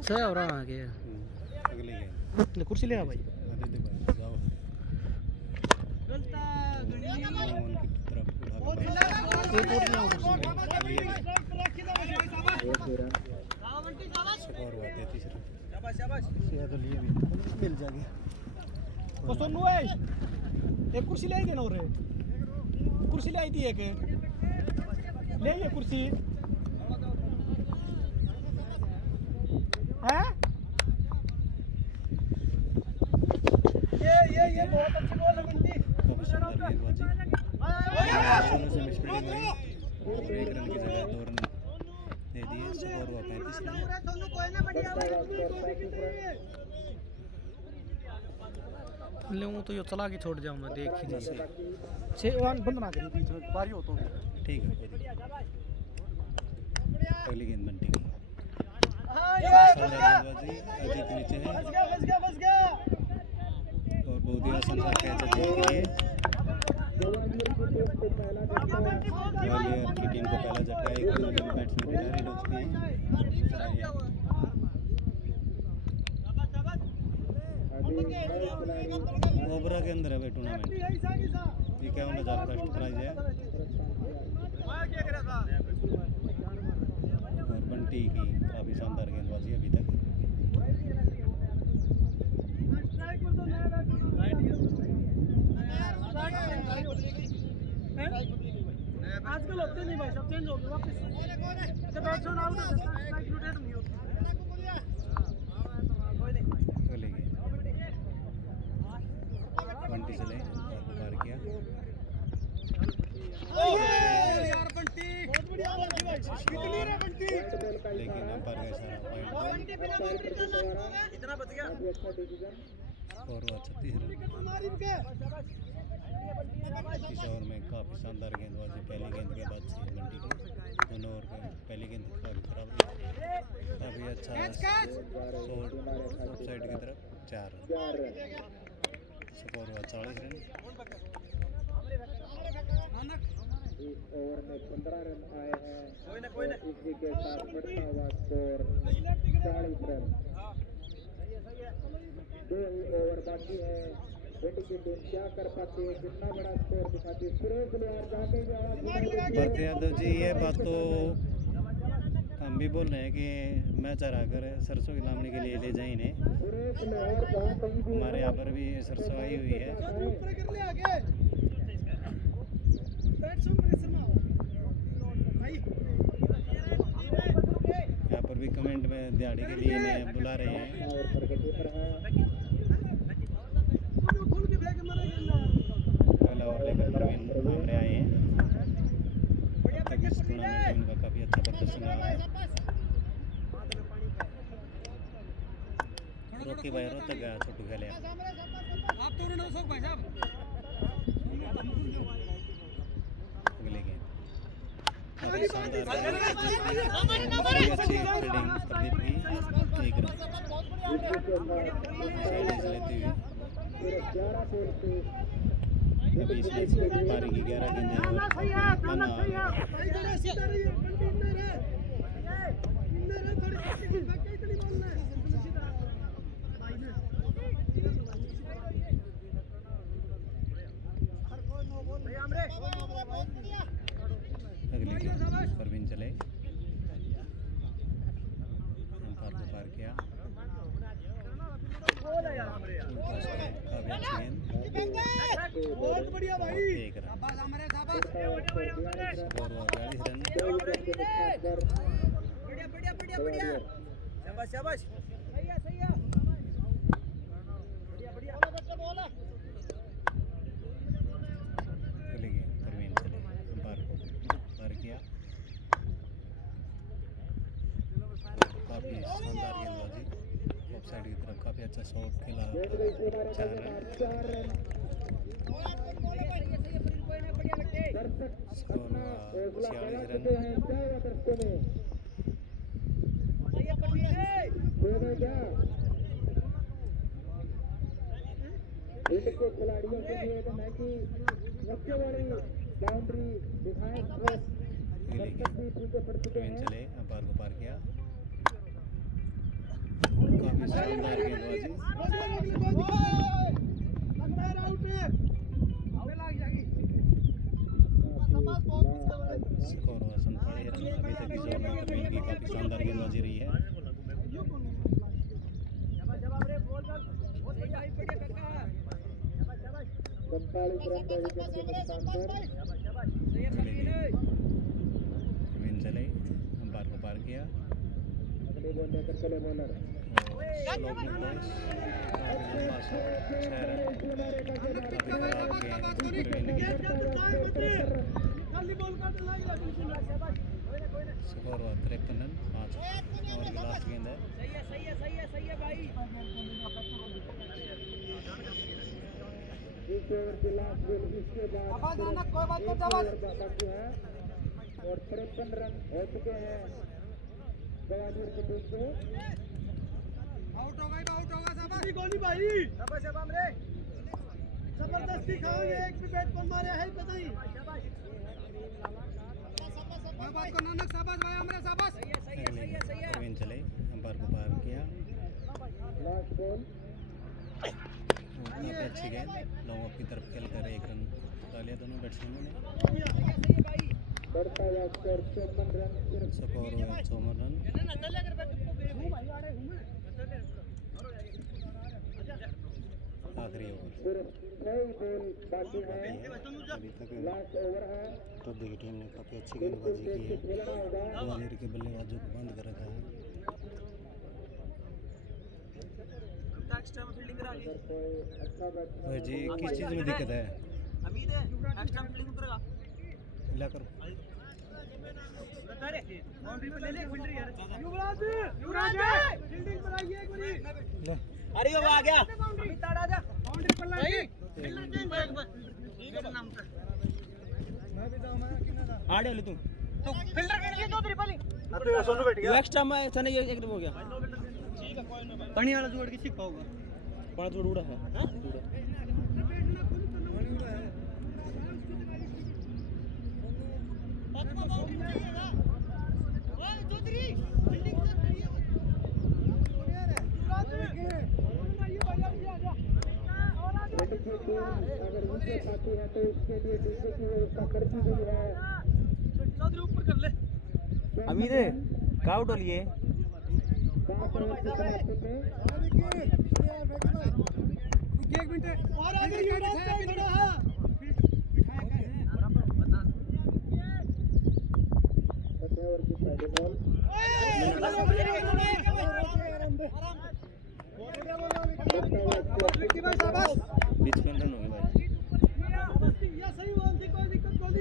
सही हो रहा है अगले गेम कुर्सी ले आ भाई जाओ उनकी तरफ स्कोर हुआ 33 रन तो लिए भी मिल जाएगी तो सोनू है एक कुर्सी ले आई देना और कुर्सी ले आई थी एक ले ये कुर्सी हैं ये बहुत अच्छी बॉल है बंदी काफी शानदार गेंदबाजी सोनू से मिस फील्डिंग हुई 1 रन की जगह 2 रन दे दिए स्कोर हुआ 35 रन सोनू कोई ना बढ़िया ले हूं तो ये चला के छोड़ जाऊं मैं देख ही नहीं से वन बंद ना करी बीच में बारी हो तो ठीक है पहली गेंद बंटी की गेंदबाजी अजीत नीचे है बस गया और बहुत ही आसान सा कैच अजीत के लिए ग्वालियर की टीम को पहला झटका एक बैट्समैन की डायरी हो चुकी है ओबरा के अंदर है भाई टूर्नामेंट ये 51,000 फर्स्ट प्राइज है और बंटी की काफ़ी शानदार गेंदबाजी अभी तक आजकल होते नहीं भाई सब चेंज हो गए वापस जब बैट्समैन आउट हो जाता है स्ट्राइक रोटेट नहीं होती अगली गेंद बंटी चले पार किया यार बंटी बहुत बढ़िया बंटी भाई कितनी रे बंटी लेकिन अंपायर का इशारा पॉइंट इतना बच गया और हुआ 36 रन इस ओवर में काफ़ी शानदार गेंदबाजी पहली गेंद के बाद से बंटी की दोनों ओवर में पहली गेंद काफ़ी खराब रही काफ़ी अच्छा शॉट ऑफ साइड की तरफ 4 रन स्कोर हुआ 40 रन इस ओवर में 15 रन आए हैं इसी के साथ बढ़ता हुआ स्कोर 40 रन 2 ही ओवर बाकी है बेटी की टीम क्या कर पाती है कितना बड़ा स्कोर दिखाती है सुरेश यार जाके भरत यादव जी ये बात तो हम भी बोल रहे हैं कि मैच हरा कर सरसों की लामणी के लिए ले जाए इन्हें हमारे यहाँ पर भी सरसों आई हुई है यहाँ पर भी कमेंट में दिहाड़ी के लिए इन्हें बुला रहे हैं पहला ओवर लेकर प्रवीण भामरे आए हैं अब तक इस टूर्नामेंट में उनका काफ़ी अच्छा प्रदर्शन रहा है रोकी भाई रोहतक गया छोटू खेले अगले गेंद काफ़ी शानदार अच्छी फील्डिंग प्रदीप की 1 रन लेती हुई अभी इस मैच पारी की 11 गेंदें अगली गेंद परवीन चले अंपायर को पार किया काफ़ी अच्छी गेंद बहुत बढ़िया भाई 1 रन स्कोर हुआ 42 रन बढ़िया शाबाश शाबाश सही है बढ़िया अगली गेंद परवीन चले अंपायर को पार किया काफ़ी शानदार गेंदबाजी ऑफ साइड की तरफ काफ़ी अच्छा शॉट खेला 4 रन स्कोर हुआ 46 रन इनके खिलाड़ियों के लिए तो है कि नीचे वाली बाउंड्री दिखाएं क्रॉस दर्शक भी पीछे पड़ चुके प्रवीण हैं। चले अंपायर को पार किया, काफी शानदार गेंदबाजी। स्कोर हुआ 47 रन। अभी तक इस ओवर में प्रवीण की काफी शानदार गेंदबाजी रही है। 47 रन पर विकेट के नुकसान पर अगली गेंद प्रवीण चले अंपायर को पार किया, अगली गेंद लेकर चले बॉलर। स्लो गेंदबाज, काफी लंबा शॉट, 6 रन। काफी खराब गेंद प्रवीण की। स्कोर हुआ 53 रन। 5 ओवर की लास्ट गेंद है। इस ओवर की लास्ट गेंद, इसके बाद एक ओवर बाकी है और 53 रन हो चुके हैं ग्वालियर की टीम को। जबरदस्ती खाओगे, एक भी बैट कौन मारे है पता ही। अगली गेंद प्रवीण चले अंपायर को पार किया, लास्ट बॉल काफी अच्छी गेंद लॉन्ग ऑफ की तरफ खेलकर 1 रन डाल लिया दोनों बैट्समैनों ने। बढ़ता हुआ स्कोर 54 रन सिर्फ। स्कोर हुआ 54 रन। आखिरी ओवर सिर्फ 6 बॉल बाकी है, अभी तक लास्ट ओवर है। टोडी की टीम ने काफी अच्छी बिल्कुल गेंदबाजी देख की के है। खेलना होगा। ग्वालियर के बल्लेबाजों को बंद कर रखा है। अगर कोई अच्छा बैट्समैन भाई जी किस चीज़ में दिक्कत है? ला करो। लो। अरे वो आ गया। आड़े ले तू तो फिल्टर कर लिए दो ट्रिपल ही सोनू बैठ गया एक्स्ट्रा में था नहीं एकदम हो गया। ठीक है कोई ना पानी वाला जोड़ के सीखा होगा। पानी जोड़ उड़ा है हां रेड की टीम अगर विकेट आती है तो उसके लिए डीजे की व्यवस्था कर दी गई है। ऊपर कर ले अभी दे काउ डोलिए 5 ओवर की समाप्ति पे 1 मिनट और आगे युवराज से थोड़ा हां ओवर की पहली बॉल बीच में रन हो गए भाई। ये सही बॉल थी, कोई दिक्कत कोई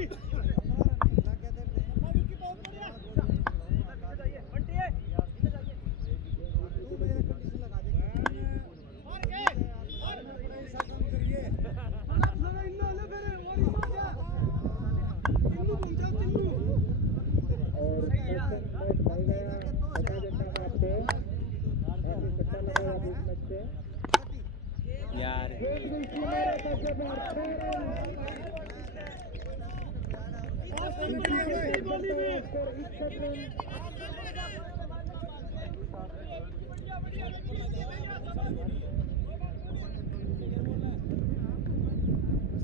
और मैच बन गया। बता देता हूं आपको, काफी सट्टा लगा बीच मैच से यार एक भी मेरे का जबर 6 रन। Score 61 run.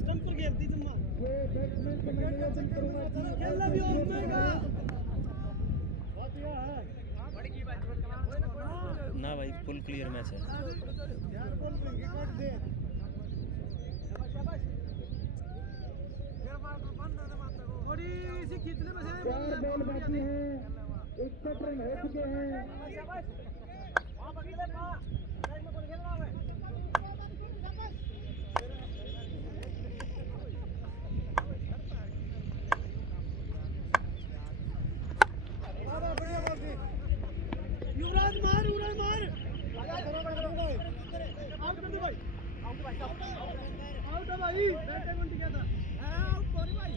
स्टंप पर गिर दी तुम ये बैट्समैन को मैं निवेदन करूंगा कि खेलना भी और जाएगा ना भाई फुल क्लियर मैच है। थोड़ी सी खींचने में 4 बॉल बाकी हैं, 61 रन हो चुके हैं। युवराज मार युवराज मार आउट कर दो भाई आउट है भाई बैट वन टिका था आउट करो भाई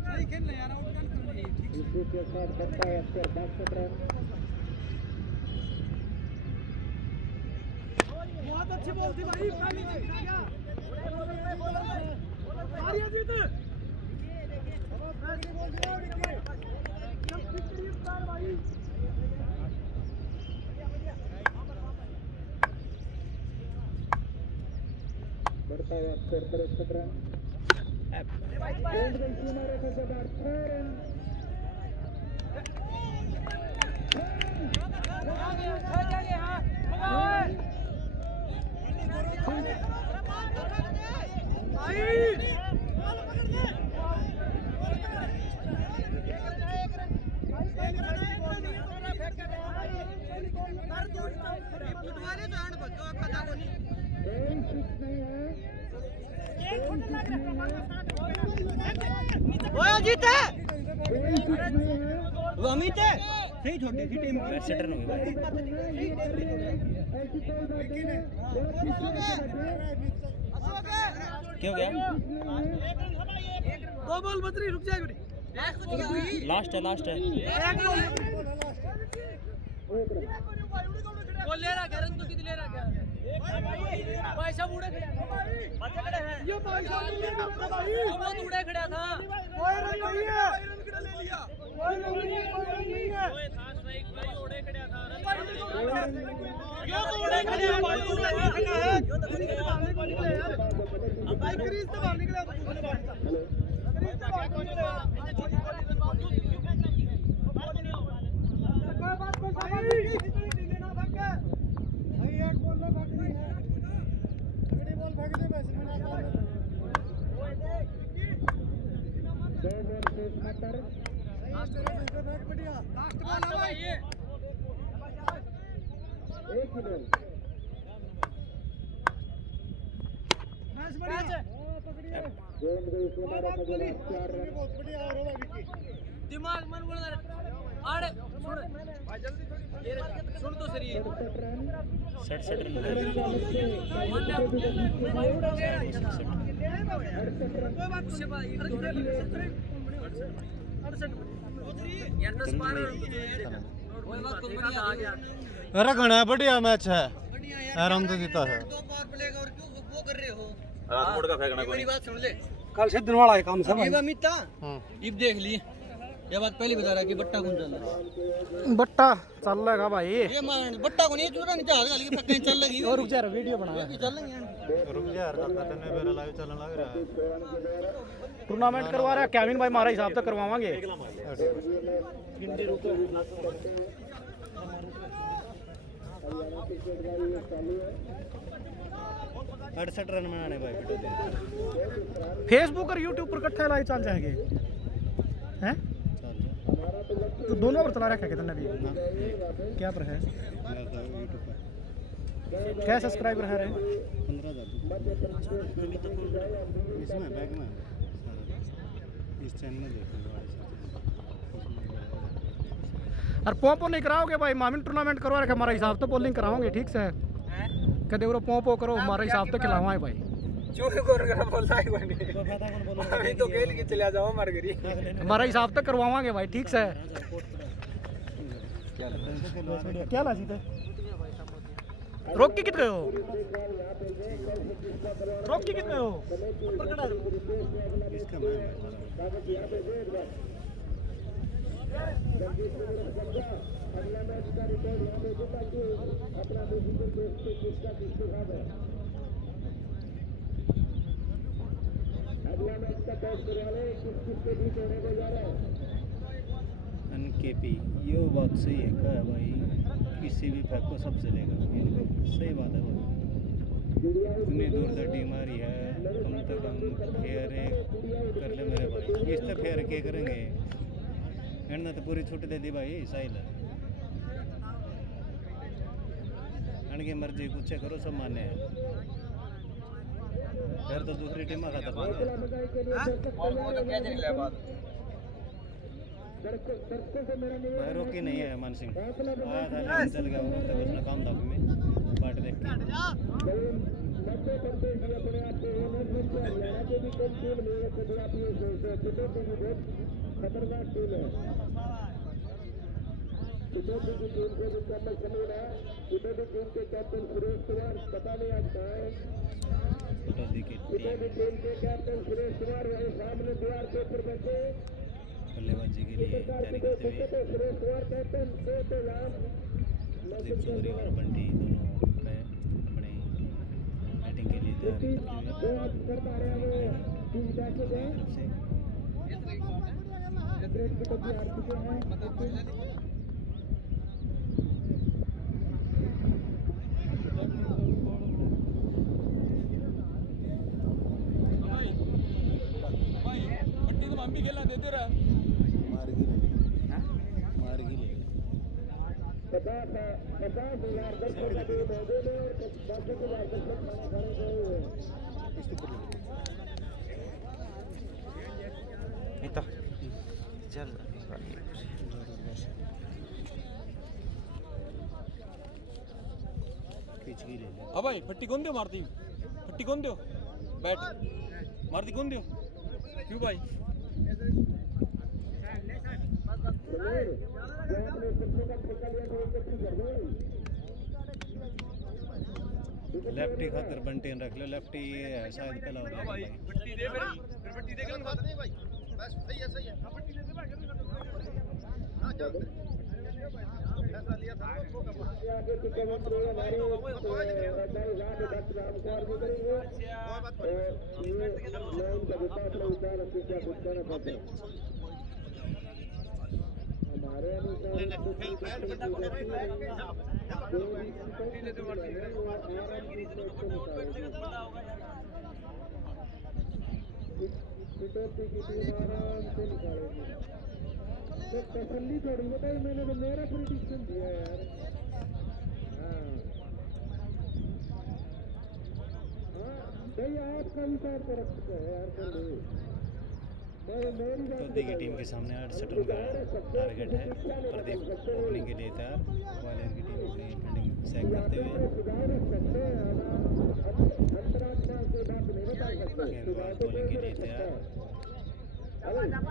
सही खेल ले यार आउट कर इसी के साथ बनता है स्कोर 62 रन। अच्छी बॉल थी भाई बढ़ता हुआ स्कोर 63 रन सीमा रेखा से बाहर 6 रन जीते वो अमित है सही छोटी थी टीम की सेटर हो गया क्यों गया दो बॉल बदरी रुक जाए लास्ट है वो ले रहा गरन तो कितने ले रहा क्या भाई सब उड़े खड़े बच्चे खड़े हैं ये भाई साहब बहुत उड़े खड़ा था कोई नहीं है ले लिया कोई नहीं है कोई था स्ट्राइक भाई उड़े खड़ा था ये तो उड़े खड़े हैं भाई उड़े खड़ा है अब भाई क्रीज से बाहर निकला तो दूसरे बाहर क्रीज से बाहर निकला कोई बात नहीं भाई लेना भाग के सही एक बॉल लो भागनी है अगली बॉल भाग दे बस में आता है दो बॉल से मटर लास्ट बैक बढ़िया लास्ट बॉल है भाई ये एक ही बॉल मैच बढ़िया गेंद गई सीमा रेखा से बाहर 4 रन बहुत बढ़िया और होगा विकी दिमाग मन बोल रहा अरे सुन भाई जल्दी थोड़ी सुन तो सही 67 रन कोई बात उससे बात यार 10 12 कोई बात को बढ़िया आ गया अरे घना बढ़िया मैच है बढ़िया आराम से जीता है दो पावर प्ले का और क्यों वो कर रहे हो राजकोट का फेंकना मेरी बात सुन ले कल से दिन वाला है काम सब ये अमिता इब देख ली ये बात पहले बता रहा कि बट्टा कौन चल रहा है बट्टा चल रहा भाई ये मान बट्टा को नहीं चूरा नहीं चाह रहा कि कहीं चल लगी और रुक जा वीडियो बना चल लेंगे रुक जा यार खतरने मेरा लाइव चलने लग रहा है टूर्नामेंट करवा रहा है केविन भाई हमारा हिसाब से करवावांगे 68 रन बनाने भाई फेसबुक और यूट्यूब पर इकट्ठे लाइव चल जाएंगे हैं तो दोनों पर चला रखा है कितने भी क्या पर है क्या सब्सक्राइबर है रहे 15,000 इसमें बैग में इस चैनल में देखो और पोंपो नहीं कराओगे भाई मामिन टूर्नामेंट करवा रखा हमारा हिसाब तो बॉलिंग कराओगे ठीक से कदे वो पोंपो करो हमारा हिसाब तो खिलावा है भाई चूहे को कर बोलता है कोई नहीं अभी तो खेल के चले जाओ मर गई हमारा हिसाब तो करवावांगे भाई ठीक से क्या लाजी थे रोक के कितने हो रोक के कितने हो इसका मैं अगला मैच का रिकॉर्ड यहाँ पे जितना कि अपना डिजिटल देश के किसका किसके भाग है अगला मैच का टेस्ट करने वाले किस किसके बीच होने को जा रहा है एनकेपी ये बात सही है क्या है भाई किसी भी पैक को सब चलेगा सही बात है भाई इतनी दूर से टीम आ रही है कम से कम फेयर कर ले मेरे भाई इस तक फेयर क्या करेंगे एंड तो पूरी छूट दे दी भाई साहिल एंड की मर्जी कुछ करो सब मान्य है फिर तो दूसरी टीम खत्म भाई रोकी नहीं है मान सिंह आया था चल गया वो तो उसने काम था में पार्ट देख के मध्य प्रदेश भी अपने आप को हरियाणा के भी कई टीम में खतरनाक टीम है पिटोदी की टीम से मुकम्मल समीर है। पिटोदी टीम के कैप्टन सुरेश कुमार, पता नहीं आज कहाँ है। पिटोदी की पिटोदी टीम टीम के कैप्टन सुरेश कुमार वही सामने दीवार के ऊपर बैठे। बल्लेबाजी के लिए तैयारी करते हुए सुरेश कुमार कैप्टन से तो राम प्रदीप चौधरी और बंटी दोनों अपने बैटिंग के लिए तैयारी करते हुए कर पा रहे हैं वो टीम बैठे गए तरफ से ग्रेट पिटोदी हार चुके हैं। पट्टी तो हम भी खेलना देते रहे मारगी ले 50,000 दर्शक अभी मौजूद है और 10,000 दर्शक खाना खाने गए हुए हैं। खींच के ले लो हाँ भाई पट्टी कौन दो मारती पट्टी कौन दो बैट मारती कौन दो क्यों भाई सुनील, जो आपने सबसे कम ठेका लिया था उसको ठीक कर दो। लेफ्टी खातर बंटी रख लो लेफ्टी शायद पहला हो गया भाई पट्टी दे फिर पट्टी दे बात नहीं भाई बस सही है पट्टी दे दे भाई हां चल फैसला लिया था तो का आगे के कमेंट्री हमारे राजधानी राज डॉक्टर रामकुमार जी करेंगे और ये लाइन का विकास और विचार आपको क्या कुछ कहना चाहते हैं। हमारे अनुसार पिटोदी की टीम आराम से निकालेगी। तो तसल्ली थोड़ी बताई मैंने तो मेरा प्रिडिक्शन दिया यार। हाँ भाई आपका विचार तो रख चुका है यार चलो मेरी बात पिटोदी की टीम के सामने 68 रन का टारगेट है प्रदीप ओपनिंग के लिए तैयार ग्वालियर की टीम अपनी फील्डिंग सेट करते हुए सुधार सकते हैं अंतरात्मा से बात नहीं बता सकते गेंदबाज बॉलिंग के लिए तैयार अंतरात्मा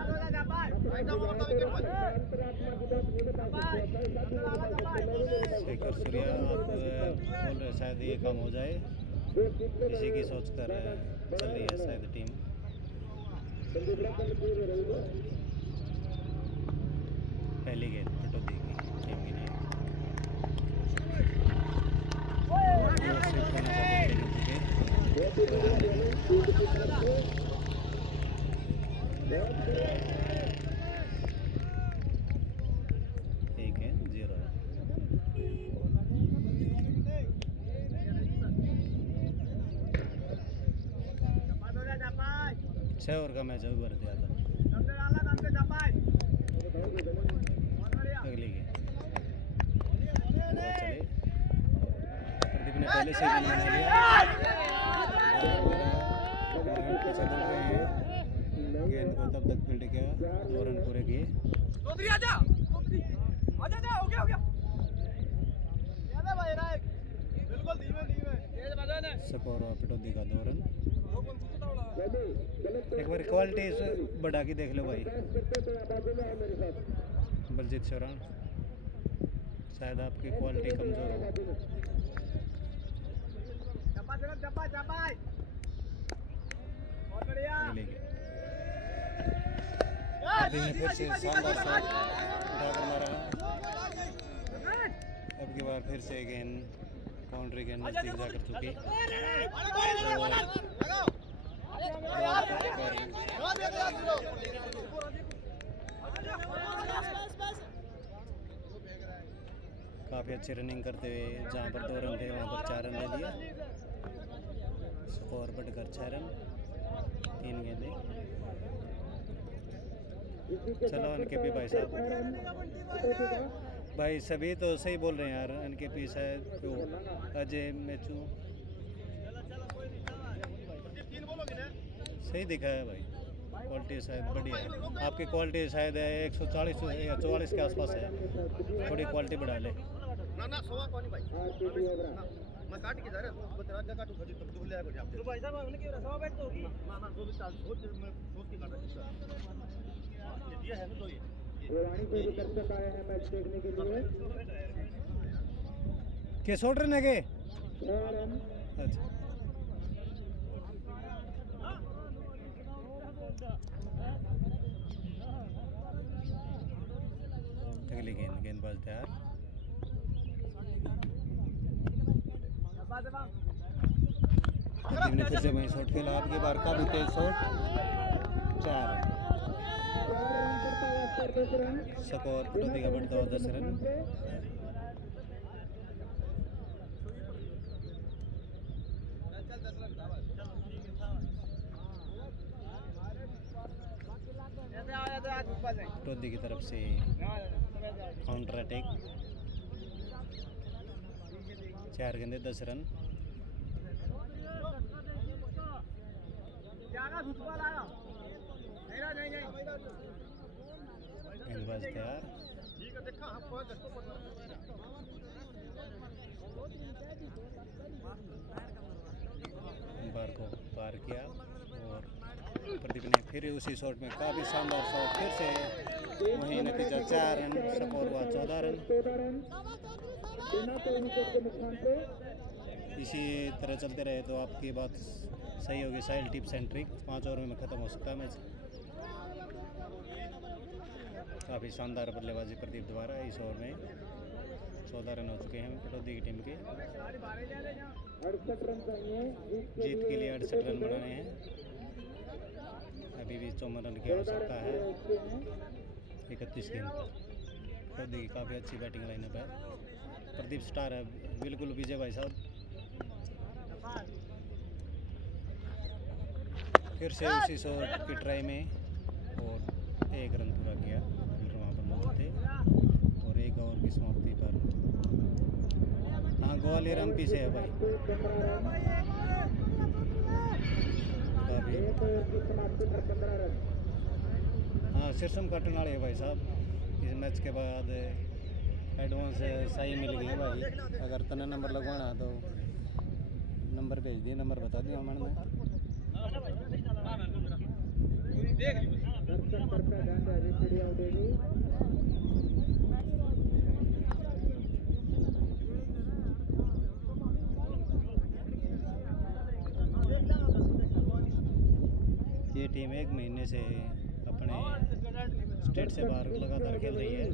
की बात नहीं बता सकते। शेखर सूर्या आप बोल रहे शायद ये काम हो जाए इसी की सोच कर चल रही है शायद टीम पहली गेंद पिटोदी की टीम के लिए एक है 0 6 ओवर का मैच ओवर दिया था अगली गेंद चले प्रदीप ने पहले से ही बना लिया पीछे दौड़ रहे हैं गेंद को तब तक फील्ड किया 2 रन पूरे किए चौधरी आजा आजा हो गया याद है भाई राइट बिल्कुल धीमे तेज बजा ने स्कोर हुआ पिटोदी का 2 रन एक बार क्वालिटी बढ़ा के देख लो भाई बलजीत चौरान शायद आपकी क्वालिटी कमज़ोर हो अभी में फिर से शानदार शॉट उठाकर मारा अब की बार फिर से गेंद बाउंड्री के नज़दीक जाकर चुकी काफ़ी अच्छी रनिंग करते हुए जहाँ पर 2 रन थे वहाँ पर 4 रन ले लिए स्कोर बढ़कर 6 रन 3 गेंदें चलो एनकेपी भाई साहब भाई सभी तो सही बोल रहे हैं यार एनकेपी शायद तो अजय मैचू सही दिखा है भाई क्वालिटी शायद बढ़िया है आपकी क्वालिटी शायद 140 या 44 के आसपास है थोड़ी क्वालिटी बढ़ा ले ना ना सोवा कौन भाई मैं काट के जा रहा हूं बता रहा काटू खजी तब ले आको तो भाई साहब हमने क्यों सवा बैठ तो होगी ना ना 2 4 सोच मैं सोच के काटा ये दिया है ना तो ये भिवानी से भी दर्शक आए हैं मैच देखने के लिए। के 100 रन है के 6 रन। अच्छा अगली गेंदबाज तैयार। प्रदीप ने फिर से वहीं शॉट खेला, अब की बार काफी तेज शॉट, 4 रन। स्कोर प्रदीप का बढ़ता हुआ 10 रन। टोदी की तरफ से काउंटर अटैक, 4 गेंदे 10 रन। गेंदबाज तैयार, बार को पार किया और प्रदीप ने फिर उसी शॉट में काफ़ी शानदार शॉट, फिर से वही नतीजा 4 रन। स्कोर हुआ 14 रन। बिना कोई विकेट के नुकसान पे इसी तरह चलते रहे तो आपकी बात सही होगी। साहिल टिप्स एंड ट्रिक 5 ओवर में ख़त्म हो सकता है मैच। काफ़ी शानदार बल्लेबाजी प्रदीप द्वारा। इस ओवर में 14 रन हो चुके हैं पटौदी की टीम के। 68 रन चाहिए जीत के लिए 68 रन बनाने हैं। अभी भी 54 रन की आवश्यकता है 31 गेंद पर। पटौदी की काफ़ी अच्छी बैटिंग लाइनअप है। प्रदीप स्टार है बिल्कुल विजय भाई साहब। फिर से उसी शॉट की ट्राई में और 1 रन पूरा किया। फिल्डर वहाँ पर मौजूद थे और 1 ओवर की समाप्ति पर। हाँ ग्वालियर एमपी से है भाई। हाँ सिरसम काटने वाले है भाई साहब। इस मैच के बाद एडवांस सही मिल गई भाई। अगर तना नंबर लगवाना तो नंबर भेज दिए, नंबर बता दिया हमारे में। ये टीम 1 महीने से अपने स्टेट से बाहर लगातार खेल रही है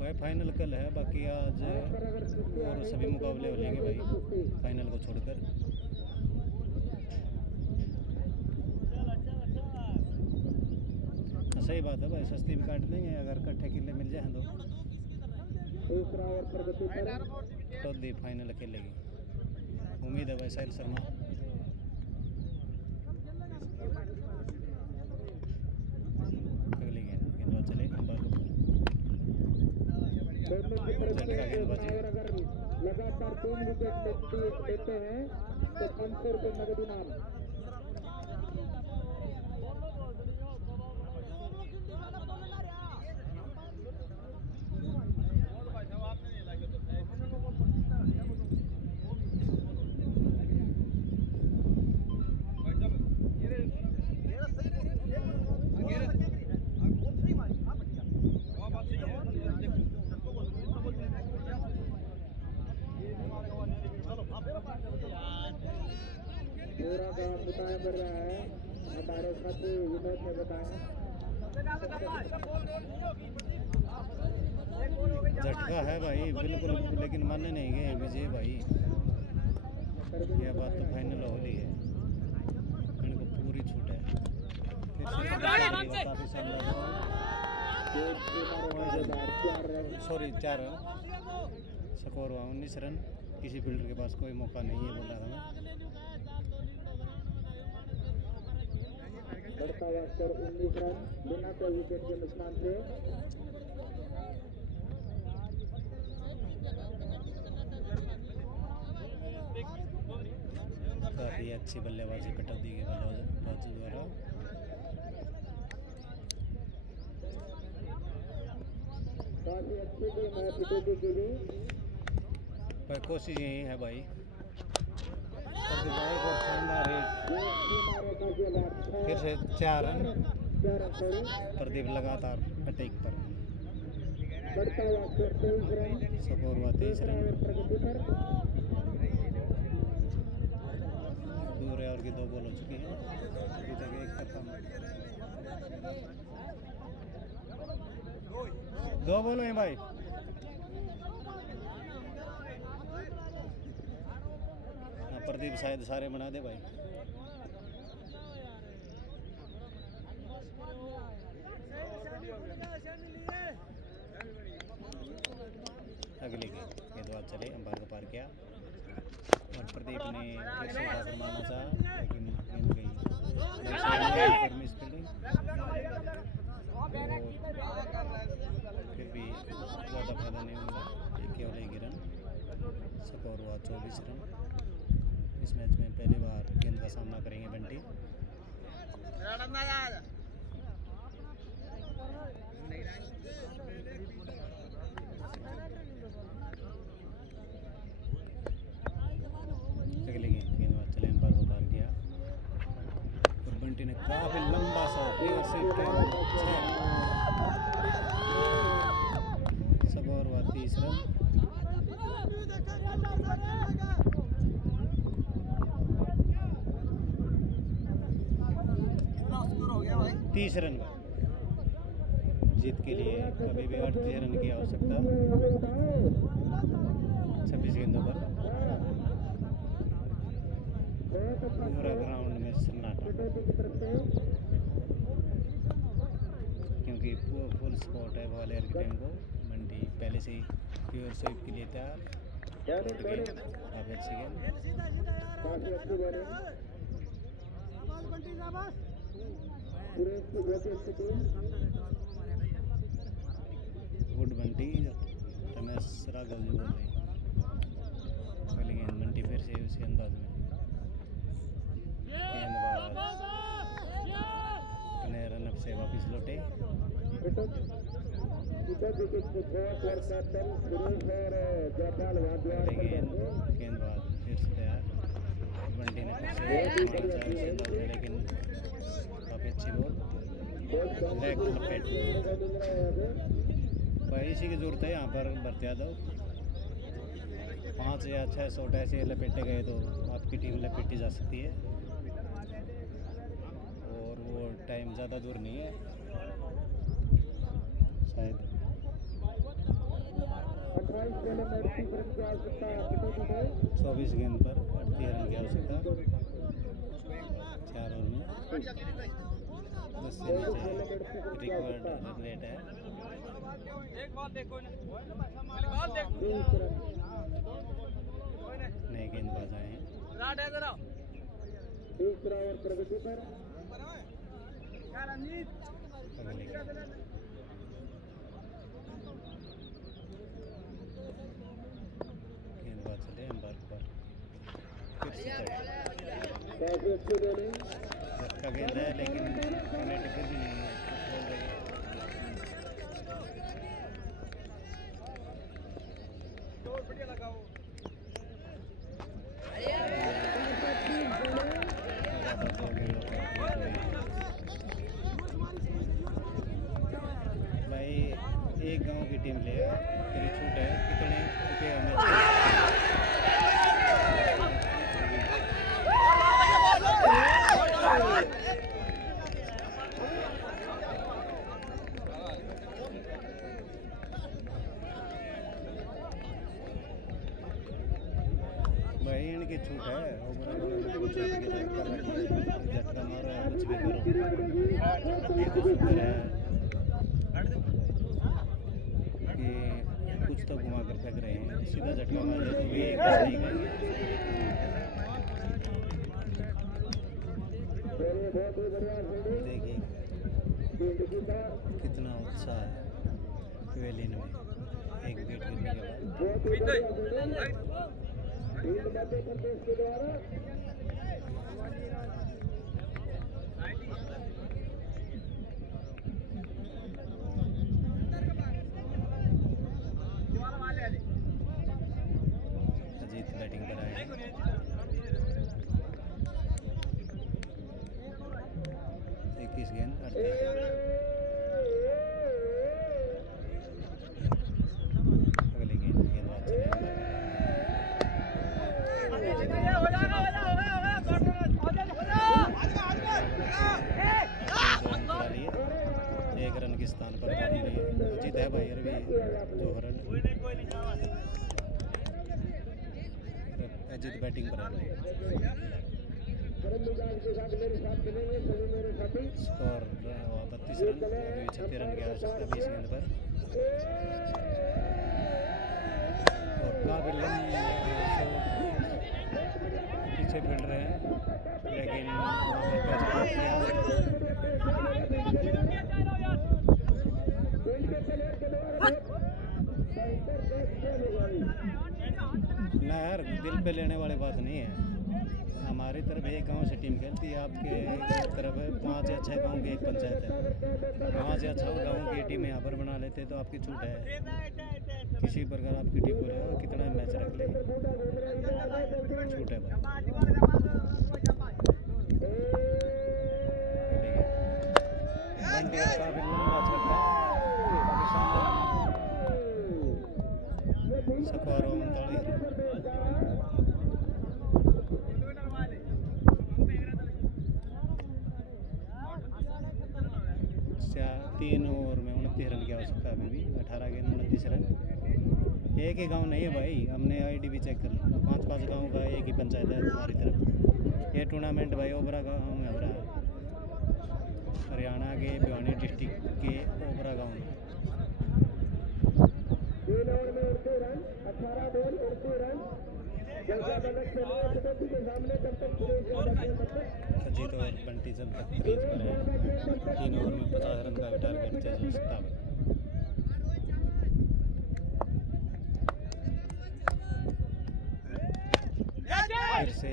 भाई। फाइनल कल है, बाकी आज और सभी मुकाबले हो लेंगे भाई फाइनल को छोड़कर। सही बात है भाई, सस्ती भी काट देंगे अगर इकट्ठे किले मिल जाए तो। टोदी फाइनल खेलेगी, उम्मीद है भाई साहिल शर्मा। अगली गेंदबाज चले लगातार 3 विकेट लेते हैं तो 500 रुपये नगद इनाम। पूरा काम बताया कर रहा है हमारे साथी विनोद ने बताया। झटका है भाई बिल्कुल, लेकिन मानने नहीं गए विजय भाई। यह बात तो फाइनल हो रही है, इनको पूरी छूट है। काफ़ी शानदार, सॉरी 4 रन। स्कोर हुआ 19 रन। किसी फील्डर के पास कोई मौका नहीं है बोल रहा था मैं। बढ़ता हुआ स्कोर 19 रन बिना कोई विकेट के नुकसान से। काफ़ी अच्छी बल्लेबाजी पटौदी के बल्लेबाज द्वारा। काफी अच्छी टीम है पटौदी की भी। पर कोशिश यही है भाई शानदार हिट, फिर से 4 रन। 11 थोड़ी प्रदीप लगातार अटैक पर। बढ़ता हुआ स्कोर 23 रन स्कोर हुआ 23 रन। प्रगति पर दूर है और की 2 बॉल हो चुकी है, अभी तक 1 पर कम। 2 बॉल हैं भाई। हाँ, प्रदीप शायद सारे बना दे भाई। अगले गेंदबाज चले, अंपायर को पार किया और प्रदीप ने फिर से आकर मारना चाहा लेकिन गेंद गई मिस फील्डिंग। फिर भी ज़्यादा फायदा नहीं मिला, केवल 1 रन। स्कोर हुआ 24 रन। इस मैच में पहली बार गेंद का सामना करेंगे बंटी। अगले गेंदबाज चले, अंपायर को पार किया और बंटी ने काफी लंबा सा स्कोर हुआ 30 रन। 30 रन जीत के लिए अभी भी 38 रन की आवश्यकता। 26 गेंदों पर पूरा ग्राउंड में सन्नाटा, क्योंकि फुल सपोर्ट है ग्वालियर की टीम को। मंडी पहले से ही प्योर स्वीप के लिए तैयार। काफ़ी अच्छी गेंद। काफी अच्छी बॉलिंग सुरेश की बहुत ही अच्छी टीम। गुड बंटी, रमेश राघव जी बोल रहे हैं। पहली गेंद बंटी फिर से उसी अंदाज में। गेंदबाज अपने रनअप से वापस लौटे। गेंदबाज फिर से तैयार। बंटी ने फिर से लेकिन काफ़ी अच्छी बॉल लेग लपेट। भाई इसी की जरूरत है यहाँ पर भरत यादव। 5 या 6 शॉट ऐसे लपेटे गए तो आपकी टीम लपेटी जा सकती है और वो टाइम ज़्यादा दूर नहीं है शायद। 24 गेंद पर 38 रन की आवश्यकता। 4 ओवर में 10 से नीचे रिकॉर्ड रन रेट है। नए गेंदबाज आए हैं। दूसरा ओवर प्रगति पर अगले गेंदबाज चले अंपायर पर फिर से चढ़े। काफी अच्छी बॉलिंग झटका गेंद है लेकिन पेनल्टी फिर भी नहीं है। भाई एक गांव की टीम ले तेरी छूट है, कितने रुपये हमें भाई इनकी छूट है। झटका मारो या कुछ भी करो, ये तो शुक्र है कि कुछ तो घुमा कर फेंक रहे हैं। सीधा झटका मार दे तो भी कुछ नहीं करेंगे। देखिए कितना उत्साह है पवेलियन में एक विकेट गिरने के बाद। अजीत बैटिंग पर आए हैं। 21 गेंद 38। जोहरन अजित बैटिंग पर है भाई। स्कोर 32 रन, अभी 36 रन की आवश्यकता 20 गेंद पर। और काबिल पीछे खेल रहे हैं लेकिन ना यार, दिल पे लेने वाली बात नहीं है। हमारी तरफ एक गांव से टीम खेलती है, आपके तरफ 5 या 6 गांव की एक पंचायत है। 5 या 6 गांव की टीम यहाँ पर बना लेते तो आपकी छूट है। किसी प्रकार आपकी टीम बोले और कितना मैच रख ले, छूट है भाई। काफी लंबा छक्का स्कोर 39 रन। 3 ओवर में 29 रन की आवश्यकता अभी भी। 18 गेंद 29 रन। एक ही गांव नहीं है भाई, हमने आईडी भी चेक कर लिया। 5-5 गांव का एक ही पंचायत है हमारी तरफ। ये टूर्नामेंट भाई ओबरा गाँव में हो रहा है, हरियाणा के भिवानी डिस्ट्रिक्ट के ओबरा गांव में। 3 ओवर में 29 रन, 18 बॉल 29 रन। अजीत और बंटी जब तक क्रीज पर है, 3 ओवर में 50 रन का टारगेट तेजस्ता है। फिर से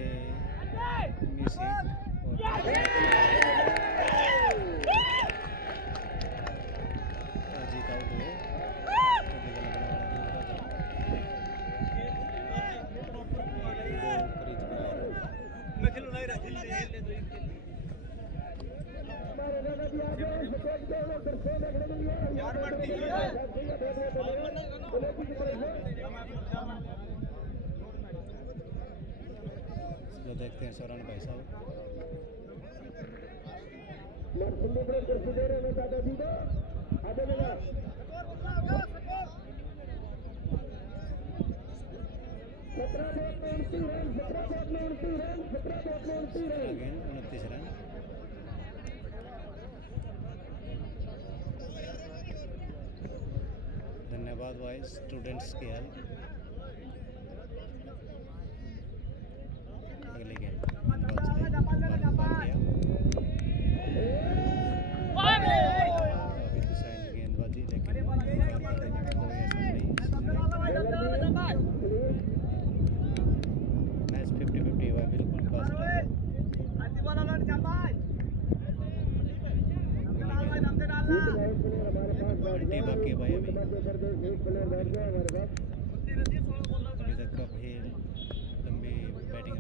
मिस हिट और अजीत आउट हुए। जो देखते हैं सौरान भाई साहब। गेंद 29 रन। धन्यवाद भाई स्टूडेंट्स की हेल्प। अगले गेंद गेंदबाजी लेकिन मैच 50-50 हुआ, बिल्कुल पास रहा। बाकी भाई अभी तक काफी लंबी बैटिंग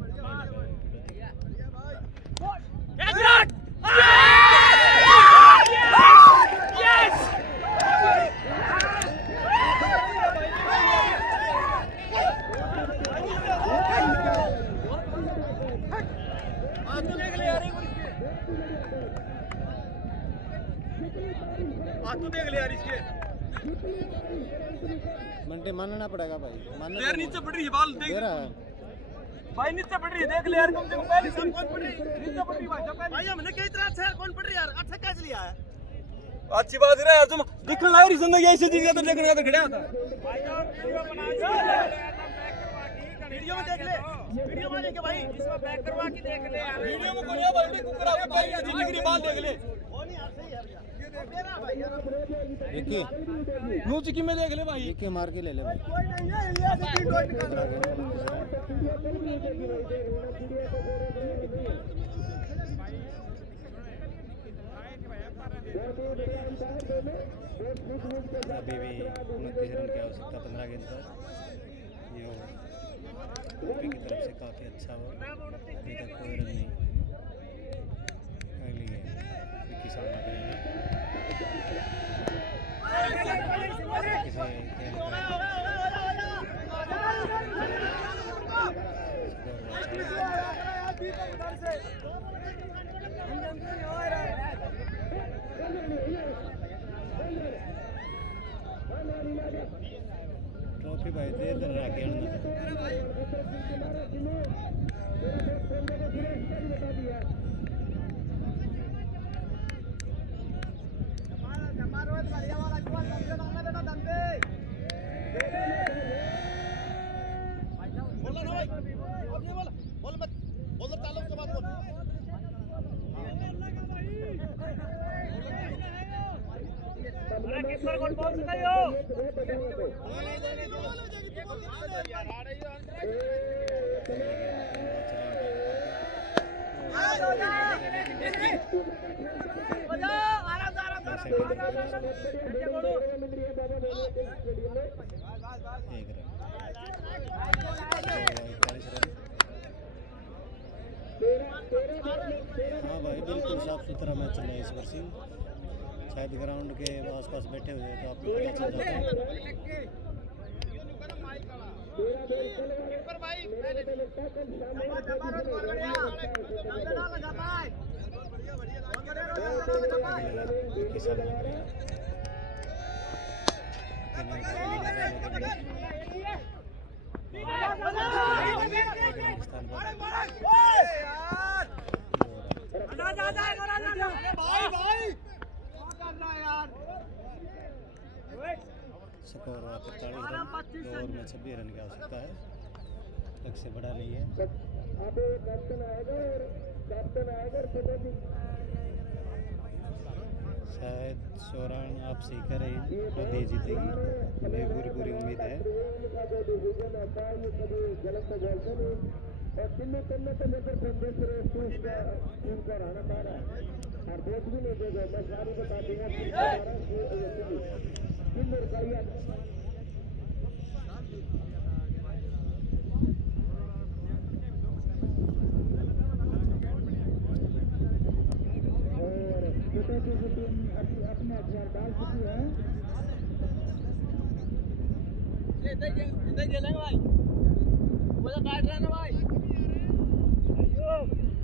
मंटे मानना पड़ेगा भाई, मानना यार। नीचे पड़ रही है बॉल, देख भाई, नीचे पड़ रही है, देख ले यार। कम से कम पहली शॉट कौन पड़ रही है? नीचे पड़ रही है भाई हमने कई तरह से कौन पड़ रही है यार? अच्छा कैच लिया है, अच्छी बात है यार। तुम दिखने लायक जिंदगी ऐसी चीज का तो देखने का तो खड़ा था भाई। वीडियो में देख ले, वीडियो में देख भाई, इसमें बैक करवा के देख ले यार। वीडियो में कोई भाई कुकरा भाई जिंदगी बाल देख ले। देखिए नू चिकी में देख ले भाई, देखिए मार के ले ले भाई। कोई नहीं है इंडिया से 3 पॉइंट निकाल अभी भी 29 रन की आवश्यकता 15 गेंद पर। ये यूपी की तरफ से काफ़ी अच्छा हो, अभी तक कोई रन नहीं। अगली गेंद विक्की सामना करेंगे। काफी भाई देर तक रख के आना एक रन हाँ भाई बिल्कुल साफ सुथरा मैच चल रहा है इस बार से शायद ग्राउंड के आसपास बैठे हुए तो आपको पता चल जाता है स्कोर 43 रन 2 ओवर में 26 रन की आवश्यकता है एक से बड़ा नहीं है शायद 100 रन आप सही करें तो दे जीतेगी हमें पूरी उम्मीद है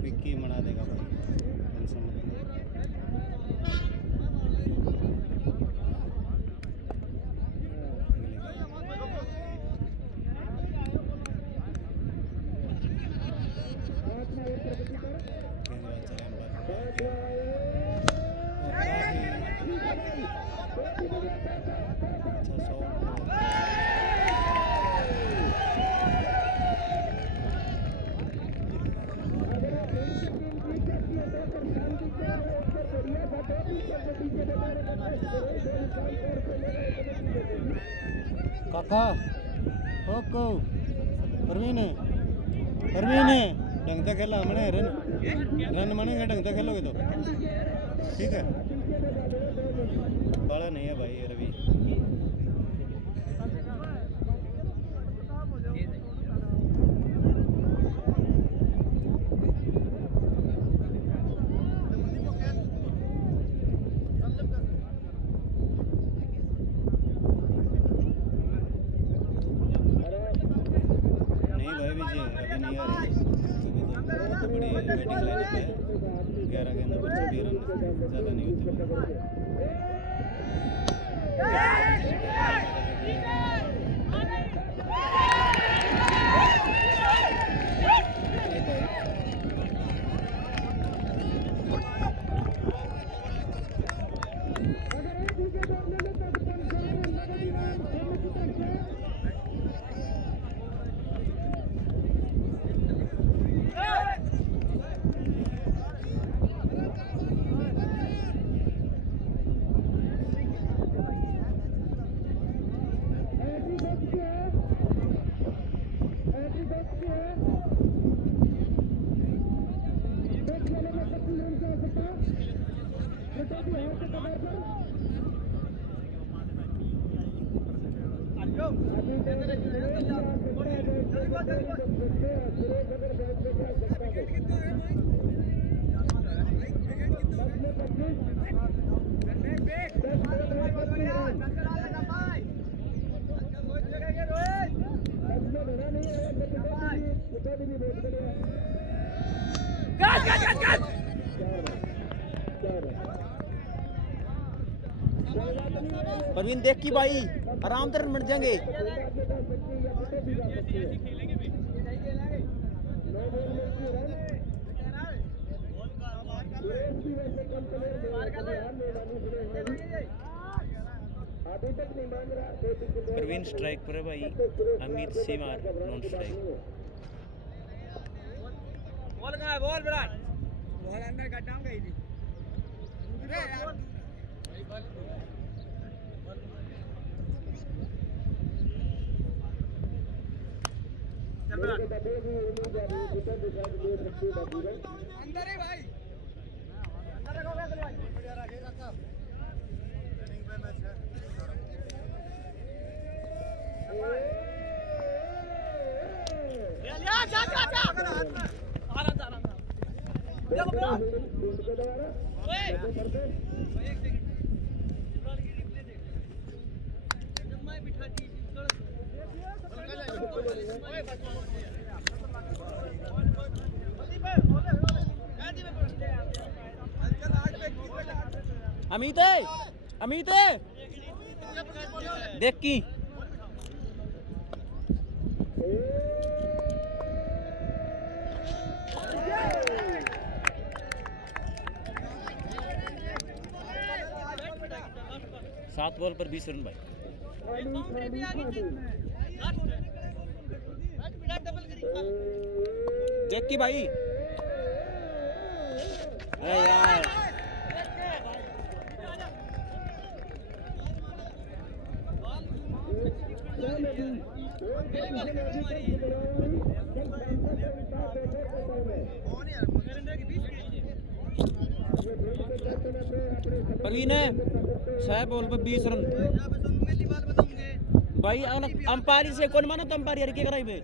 विक्की मना देगा भाई टेंशन मत लो काका ओको परवीन ढंग से खेला हमने रन मानेंगे ढंग से खेलोगे तो ठीक है बड़ा नहीं है भाई रवि परवीन देख की भाई आराम से रन बन जाएंगे। प्रवीण स्ट्राइक पर है भाई, अमित सीमार नॉन स्ट्राइक। बॉल कहाँ है? बॉल विराट, बॉल अंदर गड्ढा में गई थी। चल विराट, अंदर है भाई, अंदर रखोगे तो भाई बढ़िया रखेगा सब। रनिंग पे मैच है। जा जा जा जा, आराम से आराम से। देखो विराट, ओए एक सेकंड, विराट की रिप्ले देख। जब मैं बिठा दी अमित अमित देख की सात बॉल पर 20 रन भाई। देख की भाई, अरे यार प्रवीण है 6 बॉल पर 20 रन भाई। अंपायर से कौन माना तो अंपायर क्या कराई बे।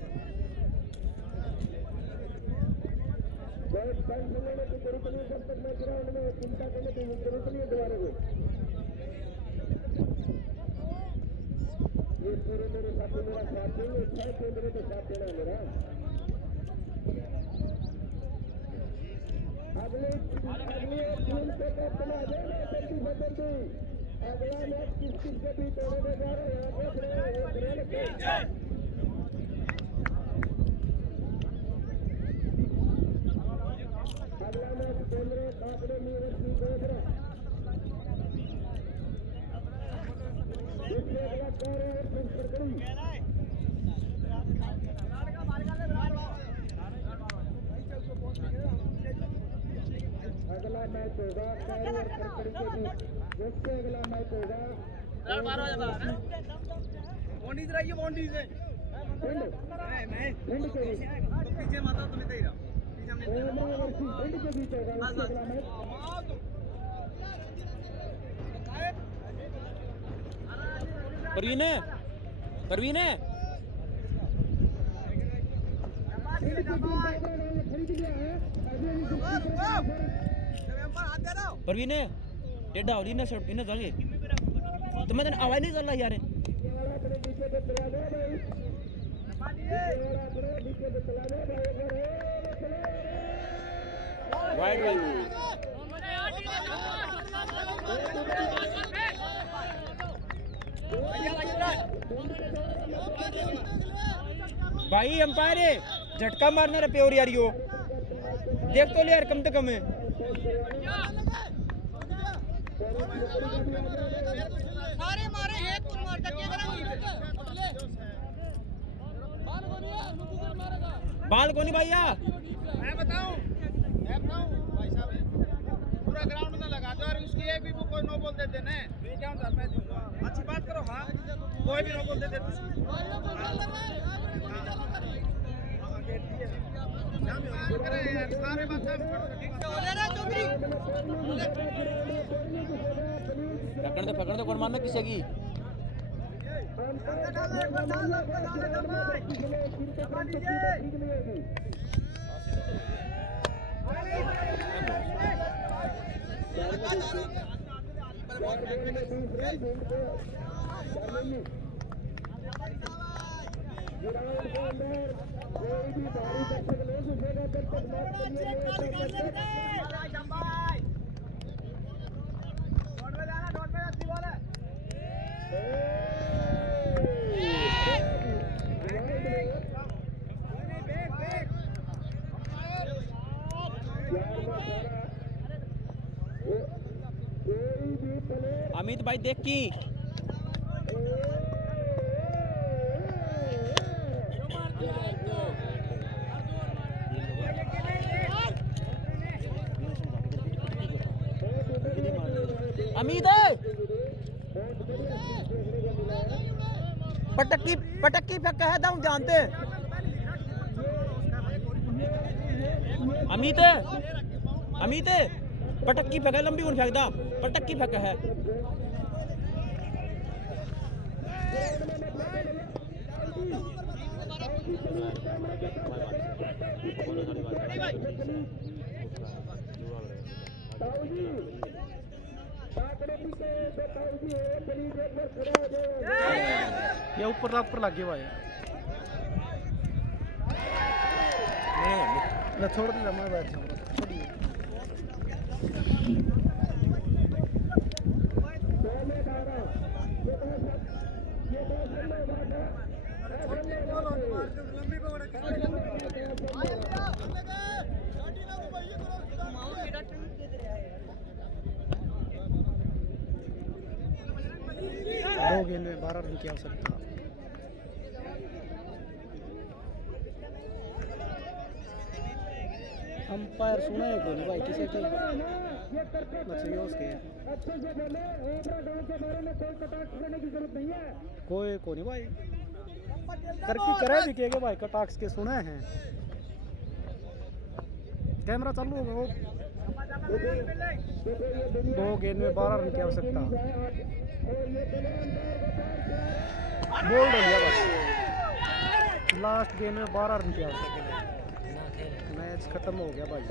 अगला मैच होगा अगला मैच होगा बाउंड्रीज रही है, बाउंड्रीज है। पीछे माता तुम्हें दे रहा प्रवीण है प्रवीण है प्रवीण है टेढ़ा हो रही ना शर्ट इन्हें जागे तो मैं आवाज नहीं चल रहा यार। वाइड वाइड भाई अंपायर झटका मारना रहा प्योर यार, यो देख तो ले यार कम से कम है। सारे मारे हैं, तू मार तक बाल कोनी भैया मैं बताऊं भाई साहब, पूरा ग्राउंड में लगा दो और उसकी एक भी कोई नो बोल देते ना, मैं क्या हूं मैं दूंगा। अच्छी बात करो, हाँ कोई भी नो बोल देते सारे पकड़ दो कौन मारना किसे की। कोई भी भारी दर्शक नहीं घुसेगा जब तक मैच डॉट पे जाना, डॉट पे अच्छी बॉल है। भाई देख की अमित पटक्की पटक्की फेंका है दम जानते अमित अमित पटक्की फेंका लंबी कौन फेंकदा पटक्की फेंका है ये ऊपर लग गया भाई ना छोड़ दे मैं बैठ दो गेंद में 12 रन की आवश्यकता अंपायर सुना है कोई भाई किसी की बच्चे उसके कोई नहीं भाई तरक्की करे भी के भाई कटाक्स के सुने हैं कैमरा चालू होगा वो 2 गेंद में 12 रन की आवश्यकता बोल्ड हो गया बस लास्ट गेंद में 12 रन की आवश्यकता मैच खत्म हो गया भाई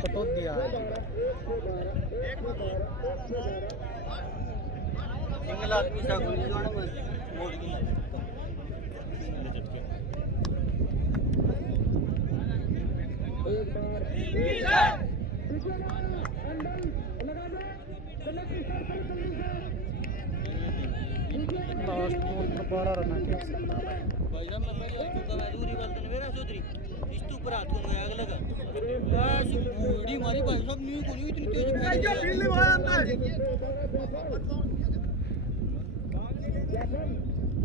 कटौत दिया लास्ट बॉल पर 12 रन की आवश्यकता भाई साहब मैं पहले उसको कहा दूरी वाल तने मेरा सोदरी इस तो ऊपर हाथ को आग लगा बस बूढ़ी मारी भाई साहब न्यू को इतनी तेज भाई क्या फील्ड में आया अंदर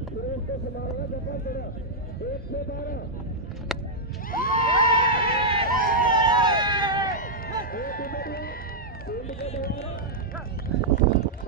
सुरेश को संभालना जगह तेरा 1 से 12